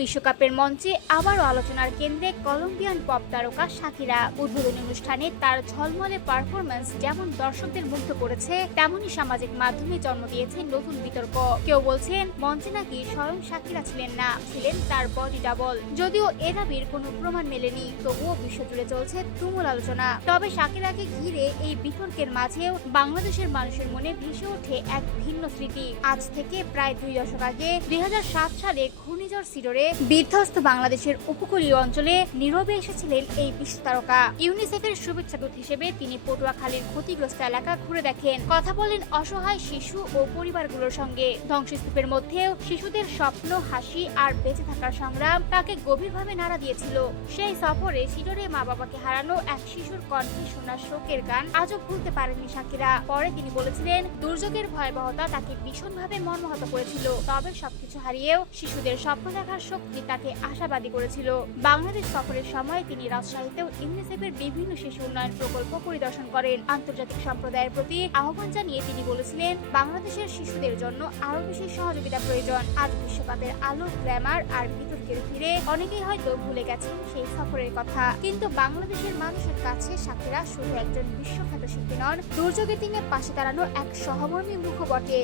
বিশ্বকাপের মঞ্চে আবারও আলোচনার কেন্দ্রে কলম্বিয়ান পপ তারকা শাকিরা। উদ্বোধনী অনুষ্ঠানে তার ঝলমলে পারফরম্যান্স যেমন দর্শকদের মুগ্ধ করেছে, তেমনি সামাজিক মাধ্যমে জন্ম দিয়েছে নতুন বিতর্ক। কেউ বলছেন মঞ্চে নাকি স্বয়ং শাকিরা ছিলেন না, ছিলেন তার বডি ডাবল। যদিও এ দাবির কোনো প্রমাণ মেলেনি, তবুও বিশ্বজুড়ে চলছে তুমুল আলোচনা। তবে শাকিরাকে ঘিরে এই বিতর্কের মাঝেও বাংলাদেশের মানুষের মনে ভেসে ওঠে এক ভিন্ন স্মৃতি। আজ থেকে প্রায় 2 দশক আগে 2007 সালে ঘূর্ণিঝড় সিডরে বিধ্বস্ত বাংলাদেশের উপকূলীয় অঞ্চলে নীরবে এসেছিলেন এই বিশ্বতারকা। ইউনিসেফের শুভেচ্ছা দূত হিসেবে তিনি পটুয়াখালীর ক্ষতিগ্রস্ত এলাকা ঘুরে দেখেন, কথা বলেন অসহায় শিশু ও পরিবারগুলোর সঙ্গে। ধ্বংসস্তূপের মধ্যেও শিশুদের স্বপ্ন, হাসি আর বেঁচে থাকার সংগ্রাম তাকে গভীরভাবে নাড়া দিয়েছিল। সেই সফরে সিডরে মা বাবাকে হারানো এক শিশুর কণ্ঠে শোনা শোকের গান আজও ভুলতে পারেননি শাকিরা। পরে তিনি বলেছিলেন, দুর্যোগের ভয়াবহতা তাকে ভীষণভাবে মর্মাহত করেছিল, তবে সবকিছু হারিয়েও শিশুদের স্বপ্ন দেখার শক্তি তাকে আশাবাদী করেছিল। বাংলাদেশ সফরের সময় তিনি রাজশাহীতেও ইউনিসেফের বিভিন্ন শিশু উন্নয়ন প্রকল্প পরিদর্শন করেন। আন্তর্জাতিক সম্প্রদায়ের প্রতি আহ্বান জানিয়ে তিনি বলেছিলেন, বাংলাদেশের শিশুদের জন্য আরো বেশি সহযোগিতা প্রয়োজন। আজ বিশ্বকাপের আলো, গ্ল্যামার আর বিতর্কের ভিড়ে অনেকেই হয়তো ভুলে গেছেন সেই সফরের কথা, কিন্তু বাংলাদেশের মানুষের কাছে শাকিরা শুধু একজন বিশ্বখ্যাত শিল্পী নন, দুর্যোগের দিনে পাশে দাঁড়ানো এক সহমর্মী মুখ বটে।